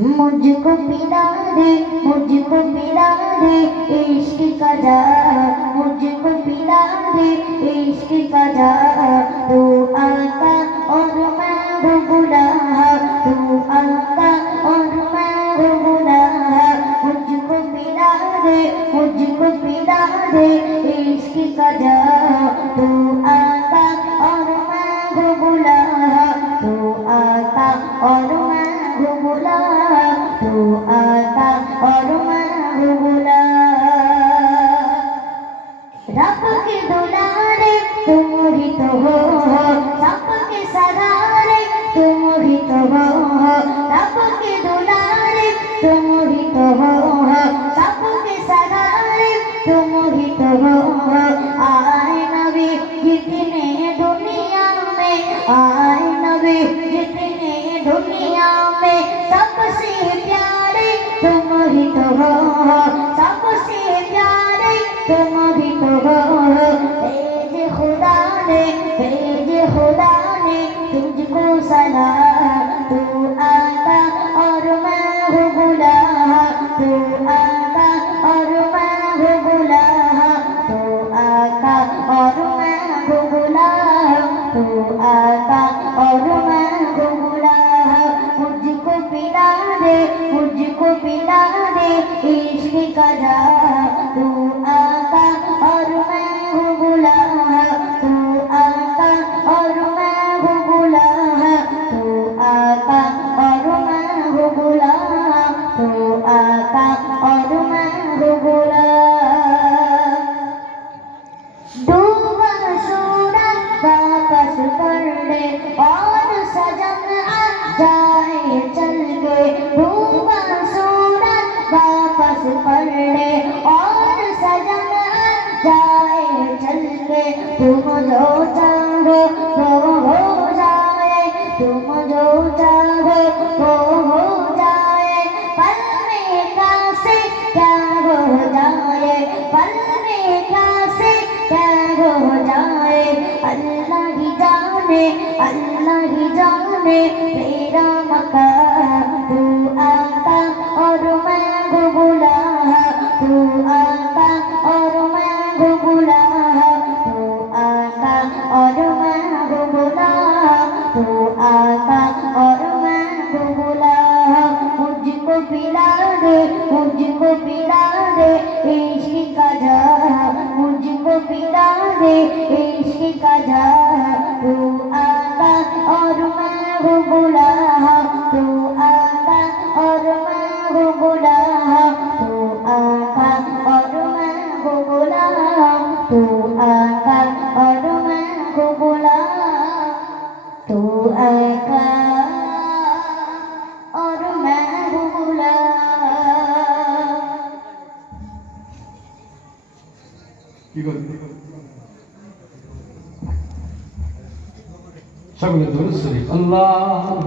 मुझको पिला दे, मुझको पिला दे इश्क का जाम, मुझको पिला दे इश्क का जाम। तू आका और मैं हूँ गुलाम, तू आका और मैं हूँ गुलाम। मुझको पिला दे, मुझको पिला दे इश्क का जाम। तू आका और मैं हूँ गुलाम, तू आका और मैं हूँ गुलाम, तू आका और मैं हूँ गुलाम। रब के दुलारे तुम ही तो हो, सबके सहारे तुम ही तो हो। रब के दुलारे तुम ही तो हो, सबके सहारे तुम ही तो हो। आए नबी जितने दुनिया में, आए नबी जितने दुनिया में, सबसे प्यारे तुम ही तो हो, सबसे प्यारे तुम ही तो हो। भेजे खुदा ने, भेजे खुदा ने तुझको सलाम। तू आका और मैं हूँ गुलाम, तू आका और मैं हूँ गुलाम, तू आका और मैं हूँ गुलाम, तू आका और मैं हूँ गुलाम। मुझको पिला दे, मुझको पिला दे इश्क का जाम। तू आका और मैं हूँ गुलाम, तू आका और मैं हूँ गुलाम, तू आका और मैं हूँ गुलाम, तू आका और मैं हूँ गुलाम। डूबा सूरज वापस कर ले और सजन आ जाए चल के। डूबा सूरज वापस कर ले और सजन आ जाए चल के। तुम जो चाहो वो हो जाए, तुम जो चाहो वो हो जाए। पल में कैसे क्या हो जाए, पल में कैसे क्या हो जाए। अल्लाह ही जाने, अल्लाह ही जाने तेरा मकाम। तू आका और मैं हूँ गुलाम, तू आका और मैं हूँ गुलाम, तू आका और मैं हूँ गुलाम, तू आका और मैं हूँ गुलाम। मुझको पिला दे, मुझको पिला दे इश्क का जाम, मुझको पिला दे इश्क का जाम। तू आका और मैं हूँ गुलाम, तू आका और मैं हूँ गुलाम, तू आका और मैं हूँ गुलाम, तू आका और मैं हूँ गुलाम, तू आका और मैं हूँ गुलाम। সকলে দরুদ শরীফ আল্লাহ।